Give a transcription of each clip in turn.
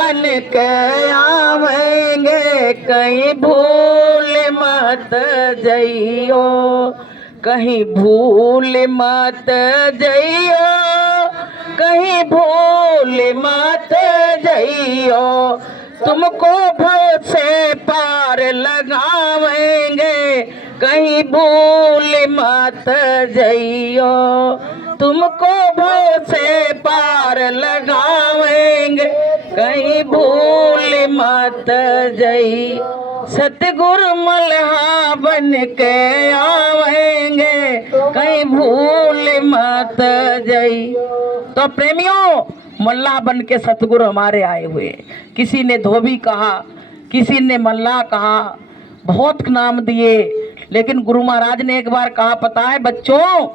बन के आवेंगे, कहीं भूल मत जइयो, कहीं भूल मत जइयो, कहीं भूल मत जइयो, तुमको भव से पार लगावेंगे, कहीं भूल मत जइयो, तुमको भव से पार लगावेंगे, कहीं भूल मत जई। सतगुरु मल्हा बन के आवेंगे, कहीं भूल मत जई। तो प्रेमियों, मल्लाह बन के सतगुरु हमारे आए हुए। किसी ने धोबी कहा, किसी ने मल्लाह कहा, बहुत नाम दिए, लेकिन गुरु महाराज ने एक बार कहा, पता है बच्चों,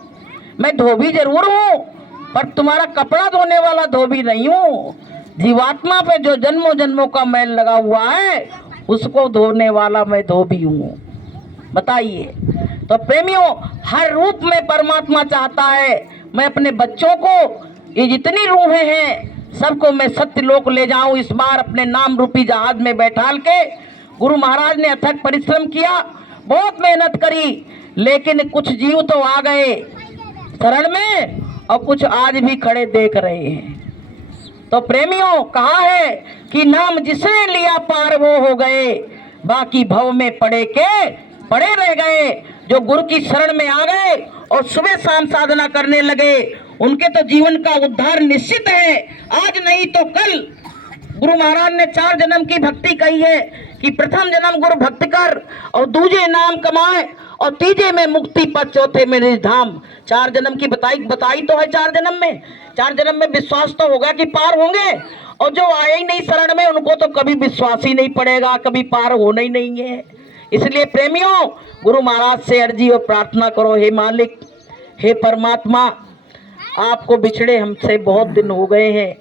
मैं धोबी जरूर हूँ, पर तुम्हारा कपड़ा धोने वाला धोबी नहीं हूँ। जीवात्मा पे जो जन्मों जन्मों का मैल लगा हुआ है, उसको धोने वाला मैं धोबी हूँ। बताइए। तो प्रेमियों, हर रूप में परमात्मा चाहता है मैं अपने बच्चों को, ये जितनी रूहें हैं सबको मैं सत्य लोक ले जाऊं। इस बार अपने नाम रूपी जहाज में बैठाल के गुरु महाराज ने अथक परिश्रम किया, बहुत मेहनत करी, लेकिन कुछ जीव तो आ गए शरण में और कुछ आज भी खड़े देख रहे हैं। तो प्रेमियों, कहा है कि नाम जिसने लिया पार वो हो गए, बाकी भव में पड़े रह गए। जो गुरु की शरण में आ गए और सुबह शाम साधना करने लगे, उनके तो जीवन का उद्धार निश्चित है, आज नहीं तो कल। गुरु महाराज ने 4 जन्म की भक्ति कही है कि प्रथम जन्म गुरु भक्ति कर और दूजे नाम कमाए और तीजे में मुक्ति पर चौथे में निधाम। 4 जन्म की बताई तो है। 4 जन्म में 4 जन्म में विश्वास तो होगा कि पार होंगे, और जो आए ही नहीं शरण में उनको तो कभी विश्वास ही नहीं पड़ेगा, कभी पार होना ही नहीं है। इसलिए प्रेमियों, गुरु महाराज से अर्जी और प्रार्थना करो, हे मालिक, हे परमात्मा, आपको बिछड़े हमसे बहुत दिन हो गए हैं,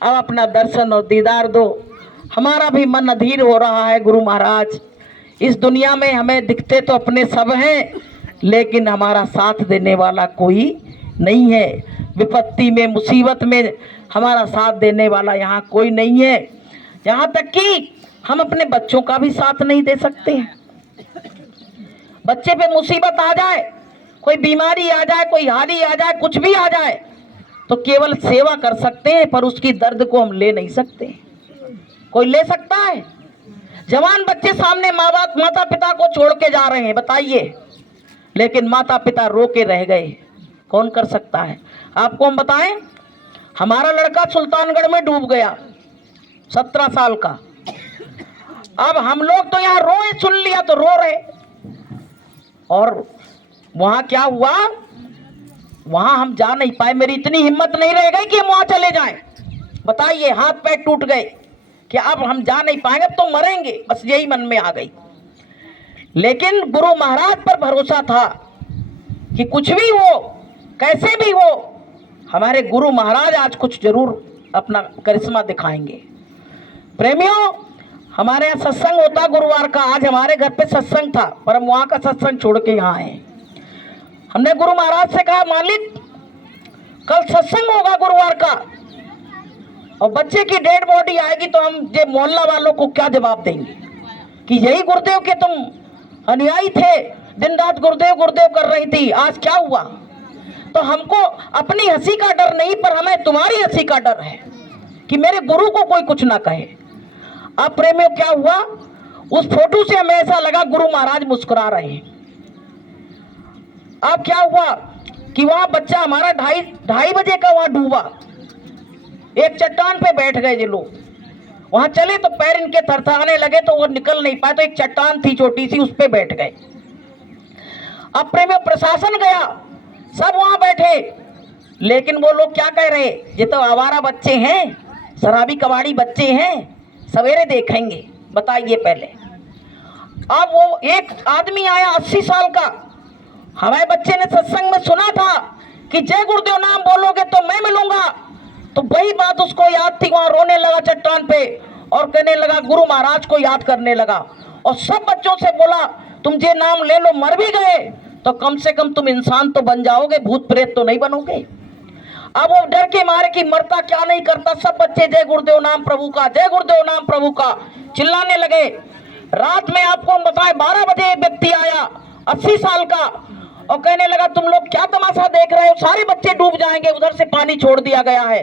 अब अपना दर्शन और दीदार दो। हमारा भी मन अधीर हो रहा है गुरु महाराज। इस दुनिया में हमें दिखते तो अपने सब हैं, लेकिन हमारा साथ देने वाला कोई नहीं है। विपत्ति में, मुसीबत में हमारा साथ देने वाला यहाँ कोई नहीं है। यहाँ तक कि हम अपने बच्चों का भी साथ नहीं दे सकते हैं। बच्चे पे मुसीबत आ जाए, कोई बीमारी आ जाए, कोई हानि आ जाए, कुछ भी आ जाए, तो केवल सेवा कर सकते हैं, पर उसकी दर्द को हम ले नहीं सकते। कोई ले सकता है? जवान बच्चे सामने माता पिता को छोड़ के जा रहे हैं, बताइए, लेकिन माता पिता रो के रह गए, कौन कर सकता है? आपको हम बताएं, हमारा लड़का सुल्तानगढ़ में डूब गया, 17 साल का। अब हम लोग तो यहाँ रोए, सुन लिया तो रो रहे, और वहां क्या हुआ, वहां हम जा नहीं पाए। मेरी इतनी हिम्मत नहीं रह गई कि हम वहां चले जाएं। बताइए, हाथ पैर टूट गए कि अब हम जा नहीं पाएंगे, अब तो मरेंगे, बस यही मन में आ गई। लेकिन गुरु महाराज पर भरोसा था कि कुछ भी हो, कैसे भी हो, हमारे गुरु महाराज आज कुछ जरूर अपना करिश्मा दिखाएंगे। प्रेमियों, हमारे यहाँ सत्संग होता गुरुवार का, आज हमारे घर पे सत्संग था, पर हम वहाँ का सत्संग छोड़ के यहाँ आए। हमने गुरु महाराज से कहा, मालिक कल सत्संग होगा गुरुवार का और बच्चे की डेड बॉडी आएगी, तो हम ये मोहल्ला वालों को क्या जवाब देंगे कि यही गुरुदेव के तुम अनुयायी थे, दिन रात गुरुदेव गुरुदेव कर रही थी, आज क्या हुआ? तो हमको अपनी हंसी का डर नहीं, पर हमें तुम्हारी हंसी का डर है कि मेरे गुरु को कोई कुछ ना कहे। अब प्रेमियों, क्या हुआ, उस फोटो से हमें ऐसा लगा गुरु महाराज मुस्कुरा रहे हैं। अब क्या हुआ कि वहां बच्चा हमारा ढाई बजे का वहां डूबा, एक चट्टान पे बैठ गए। जो लोग वहां चले तो पैर इनके थरथराने लगे, तो वो निकल नहीं पाए, तो एक चट्टान थी छोटी सी, उस पे बैठ गए। अब प्रेमियों, प्रशासन गया, सब वहां बैठे, लेकिन वो लोग क्या कह रहे, ये तो आवारा बच्चे हैं, शराबी कबाड़ी बच्चे हैं, सवेरे देखेंगे। बताइए पहले। अब वो एक आदमी आया 80 साल का, हमारे बच्चे ने सत्संग में सुना था कि जय गुरुदेव नाम बोलोगे तो मैं मिलूंगा, तो वही बात उसको याद थी, वहां रोने लगा चट्टान पे और कहने लगा, गुरु महाराज को याद करने लगा, और सब बच्चों से बोला, तुम ये नाम ले लो, मर भी गए तो कम से कम तुम इंसान तो बन जाओगे, भूत प्रेत तो नहीं बनोगे। अब वो डर के मारे कि मरता क्या नहीं करता, सब बच्चे जय गुरुदेव नाम प्रभु का, जय गुरुदेव नाम प्रभु का चिल्लाने लगे। रात में आपको हम बताए 12 बजे एक व्यक्ति आया 80 साल का और कहने लगा तुम लोग क्या तमाशा देख रहे हो, सारे बच्चे डूब जाएंगे, उधर से पानी छोड़ दिया गया है।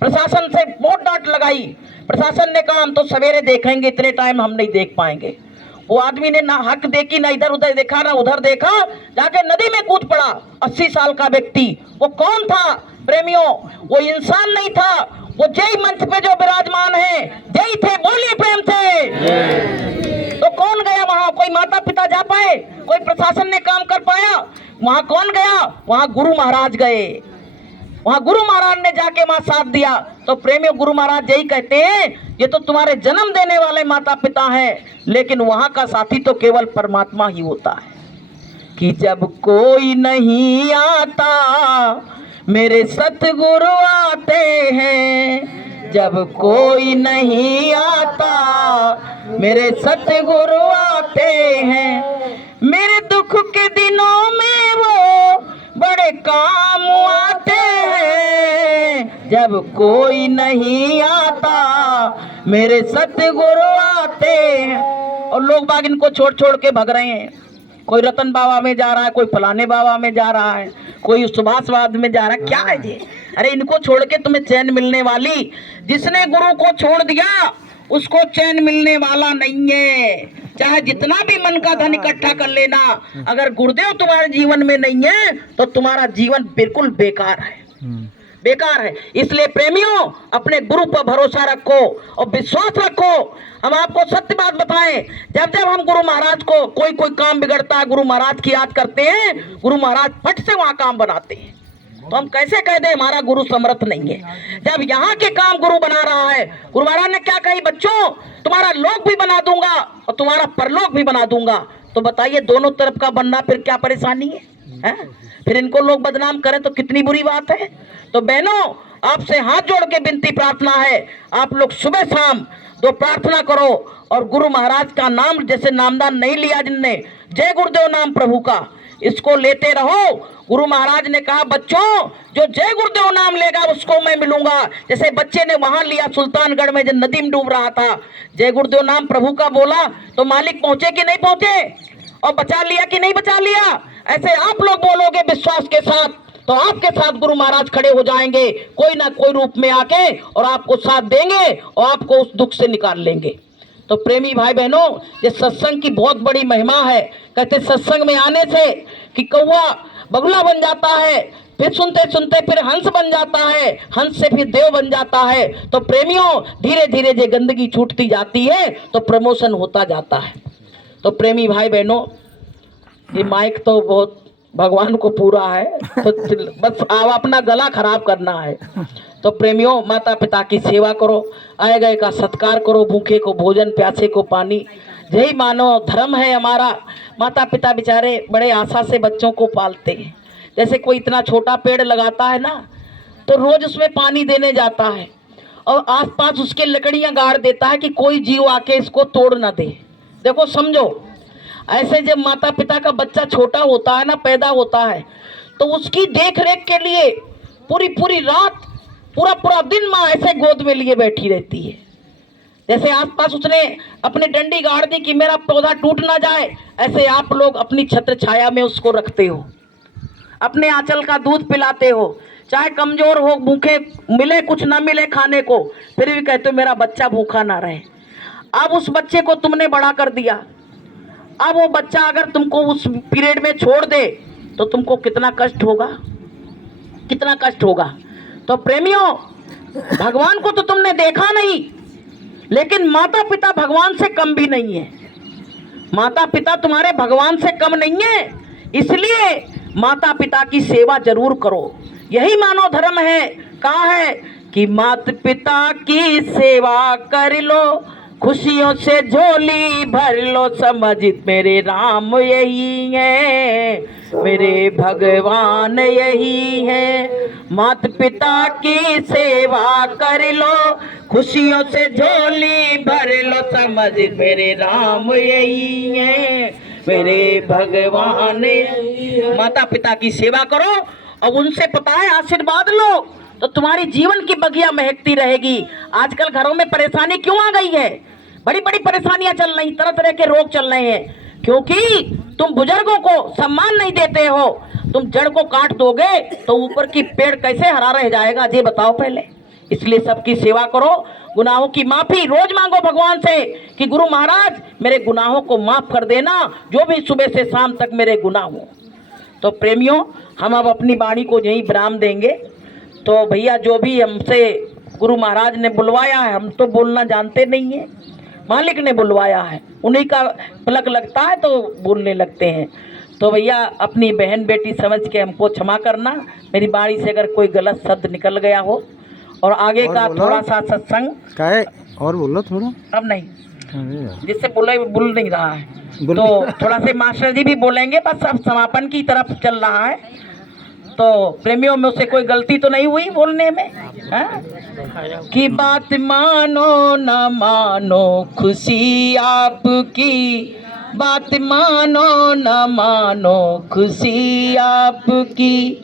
प्रशासन से बहुत डांट लगाई। प्रशासन ने कहा हम तो सवेरे देखेंगे, इतने टाइम हम नहीं देख पाएंगे। वो आदमी ने ना हक देखी, ना इधर उधर देखा, ना उधर देखा, जाके नदी में कूद पड़ा। 80 साल का व्यक्ति, वो कौन था प्रेमियों? वो इंसान नहीं था, वो जय मंच पे जो विराजमान है जय थे, बोलिए प्रेम से। तो कौन गया वहां? कोई माता पिता जा पाए? कोई प्रशासन ने काम कर पाया? वहां कौन गया? वहां गुरु महाराज गए। वहां गुरु महाराज ने जाके वहां साथ दिया। तो प्रेमियों, गुरु महाराज यही कहते हैं ये तो तुम्हारे जन्म देने वाले माता पिता हैं, लेकिन वहां का साथी तो केवल परमात्मा ही होता है। कि जब कोई नहीं आता मेरे सतगुरु आते हैं, जब कोई नहीं आता मेरे सतगुरु आते हैं, मेरे दुख के दिनों में वो बड़े काम आते हैं, जब कोई नहीं आता मेरे सतगुरु आते हैं। और लोग बाग इनको छोड़ छोड़ के भग रहे हैं। कोई रतन बाबा में जा रहा है, कोई फलाने बाबा में जा रहा है, कोई सुभाषवाद में जा रहा है। क्या है ये? अरे इनको छोड़ के तुम्हें चैन मिलने वाली, जिसने गुरु को छोड़ दिया उसको चैन मिलने वाला नहीं है। चाहे जितना भी मन का धन इकट्ठा कर लेना, अगर गुरुदेव तुम्हारे जीवन में नहीं है तो तुम्हारा जीवन बिल्कुल बेकार है, बेकार है। इसलिए प्रेमियों, अपने गुरु पर भरोसा रखो और विश्वास रखो। हम आपको सत्य बात बताएं, जब जब हम गुरु महाराज को कोई काम बिगड़ता है, गुरु महाराज की याद करते हैं, गुरु महाराज फट से वहां काम बनाते हैं। तो हम कैसे कह दें हमारा गुरु समर्थ नहीं है, जब यहाँ के काम गुरु बना रहा है। गुरु महाराज ने क्या कही, बच्चों तुम्हारा लोक भी बना दूंगा और तुम्हारा परलोक भी बना दूंगा। तो बताइए दोनों तरफ का बनना फिर क्या परेशानी है? फिर इनको लोग बदनाम करें तो कितनी बुरी बात है। तो बहनों, आपसे हाथ जोड़ के विनती प्रार्थना है, आप लोग सुबह शाम दो प्रार्थना करो और गुरु महाराज का नाम, जैसे नामदान नहीं लिया जिनने, जय गुरुदेव नाम प्रभु का, इसको लेते रहो। गुरु महाराज ने कहा बच्चों जो जय गुरुदेव नाम लेगा उसको मैं मिलूंगा। जैसे बच्चे ने वहां लिया सुल्तानगढ़ में जब नदी में डूब रहा था, जय गुरुदेव नाम प्रभु का बोला तो मालिक पहुंचे कि नहीं पहुंचे, और बचा लिया कि नहीं बचा लिया। ऐसे आप लोग बोलोगे विश्वास के साथ तो आपके साथ गुरु महाराज खड़े हो जाएंगे कोई ना कोई रूप में आके, और आपको साथ देंगे और आपको उस दुख से निकाल लेंगे। तो प्रेमी भाई बहनों, ये सत्संग की बहुत बड़ी महिमा है। कहते सत्संग में आने से कि कौवा बगुला बन जाता है, फिर सुनते सुनते फिर हंस बन जाता है, हंस से फिर देव बन जाता है। तो प्रेमियों, धीरे धीरे जो गंदगी छूटती जाती है तो प्रमोशन होता जाता है। तो प्रेमी भाई बहनों, ये माइक तो बहुत भगवान को पूरा है, तो बस आप अपना गला खराब करना है। तो प्रेमियों, माता पिता की सेवा करो, आए गए का सत्कार करो, भूखे को भोजन, प्यासे को पानी, यही मानव धर्म है हमारा। माता पिता बेचारे बड़े आशा से बच्चों को पालते हैं। जैसे कोई इतना छोटा पेड़ लगाता है ना, तो रोज उसमें पानी देने जाता है और आसपास उसके लकड़ियां गाड़ देता है कि कोई जीव आके इसको तोड़ ना दे। देखो समझो, ऐसे जब माता पिता का बच्चा छोटा होता है ना, पैदा होता है, तो उसकी देख रेख के लिए पूरी पूरी रात, पूरा पूरा दिन माँ ऐसे गोद में लिए बैठी रहती है। जैसे आसपास उसने अपनी डंडी गाड़ दी कि मेरा पौधा टूट ना जाए, ऐसे आप लोग अपनी छत्र छाया में उसको रखते हो, अपने आंचल का दूध पिलाते हो। चाहे कमजोर हो, भूखे मिले कुछ ना मिले खाने को, फिर भी कहते हो मेरा बच्चा भूखा ना रहे। अब उस बच्चे को तुमने बड़ा कर दिया, अब वो बच्चा अगर तुमको उस पीरियड में छोड़ दे तो तुमको कितना कष्ट होगा, कितना कष्ट होगा। तो प्रेमियों, भगवान को तो तुमने देखा नहीं, लेकिन माता पिता भगवान से कम भी नहीं है। माता पिता तुम्हारे भगवान से कम नहीं है, इसलिए माता पिता की सेवा जरूर करो। यही मानव धर्म है। कहा है कि माता पिता की सेवा कर लो, खुशियों से झोली भर लो, समझ मेरे राम यही है, मेरे भगवान यही है। माता पिता की सेवा कर लो, खुशियों से झोली भर लो, समझ मेरे राम यही है, मेरे भगवान। माता पिता की सेवा करो और उनसे पता है आशीर्वाद लो तो तुम्हारी जीवन की बगिया महकती रहेगी। आजकल घरों में परेशानी क्यों आ गई है? बड़ी बड़ी परेशानियां चल रही, तरह तरह के रोग चल रहे हैं, क्योंकि तुम बुजुर्गों को सम्मान नहीं देते हो। तुम जड़ को काट दोगे तो ऊपर की पेड़ कैसे हरा रह जाएगा, ये बताओ पहले। इसलिए सबकी सेवा करो, गुनाहों की माफी रोज मांगो भगवान से कि गुरु महाराज मेरे गुनाहों को माफ कर देना, जो भी सुबह से शाम तक मेरे गुनाह हो। तो प्रेमियों, हम अब अपनी वाणी को यहीं विराम देंगे। तो भैया जो भी हमसे गुरु महाराज ने बुलवाया है, हम तो बोलना जानते नहीं है, मालिक ने बुलवाया है, उन्हीं का पलक लगता है तो बोलने लगते हैं। तो भैया अपनी बहन बेटी समझ के हमको क्षमा करना, मेरी वाणी से अगर कोई गलत शब्द निकल गया हो। और आगे का थोड़ा सा सत्संग क्या है और बोलो थोड़ा, अब नहीं, जिससे बोल नहीं रहा है तो थोड़ा से मास्टर जी भी बोलेंगे, बस अब समापन की तरफ चल रहा है। तो प्रेमियों में उससे कोई गलती तो नहीं हुई बोलने में, है? कि बात मानो न मानो खुशी आपकी, बात मानो न मानो खुशी आपकी,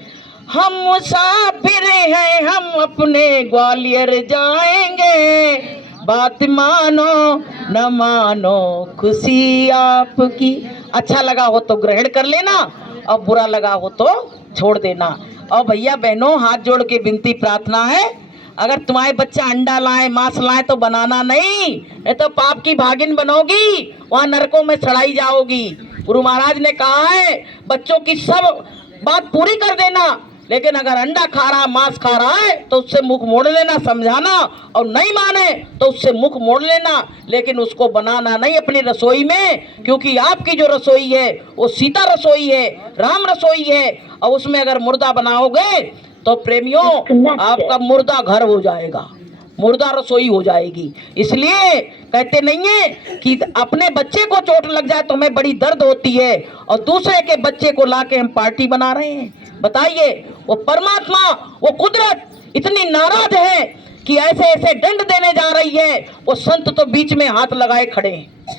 हम मुसाफिर हैं हम अपने ग्वालियर जाएंगे, बात मानो न मानो खुशी आपकी। अच्छा लगा हो तो ग्रहण कर लेना और बुरा लगा हो तो छोड़ देना। और भैया बहनों, हाथ जोड़ के विनती प्रार्थना है, अगर तुम्हारे बच्चा अंडा लाए मांस लाए तो बनाना नहीं तो पाप की भागिन बनोगी, वहां नरकों में सड़ाई जाओगी। गुरु महाराज ने कहा है बच्चों की सब बात पूरी कर देना, लेकिन अगर अंडा खा रहा मांस खा रहा है तो उससे मुख मोड़ लेना, समझाना, और नहीं माने तो उससे मुख मोड़ लेना, लेकिन उसको बनाना नहीं अपनी रसोई में, क्योंकि आपकी जो रसोई है वो सीता रसोई है, राम रसोई है, और उसमें अगर मुर्दा बनाओगे तो प्रेमियों आपका मुर्दा घर हो जाएगा, मुर्दा रसोई हो जाएगी। इसलिए कहते नहीं है कि अपने बच्चे को चोट लग जाए तो हमें बड़ी दर्द होती है, और दूसरे के बच्चे को लाके हम पार्टी बना रहे हैं। बताइए, वो परमात्मा, वो कुदरत इतनी नाराज है कि ऐसे ऐसे दंड देने जा रही है, वो संत तो बीच में हाथ लगाए खड़े हैं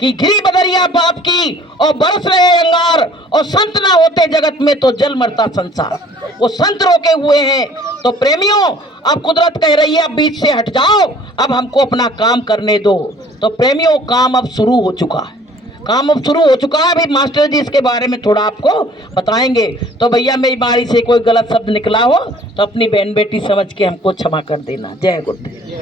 कि घिरी बदरिया बाप की और बरस रहे अंगार, और संत ना होते जगत में तो जल मरता संसार। वो संत रोके हुए हैं। तो प्रेमियों, अब कुदरत कह रही है अब बीच से हट जाओ, अब हमको अपना काम करने दो। तो प्रेमियों, काम अब शुरू हो चुका है, काम अब शुरू हो चुका है। अभी मास्टर जी इसके बारे में थोड़ा आपको बताएंगे। तो भैया मेरी बारी से कोई गलत शब्द निकला हो तो अपनी बहन बेटी समझ के हमको क्षमा कर देना। जय गुरुदेव।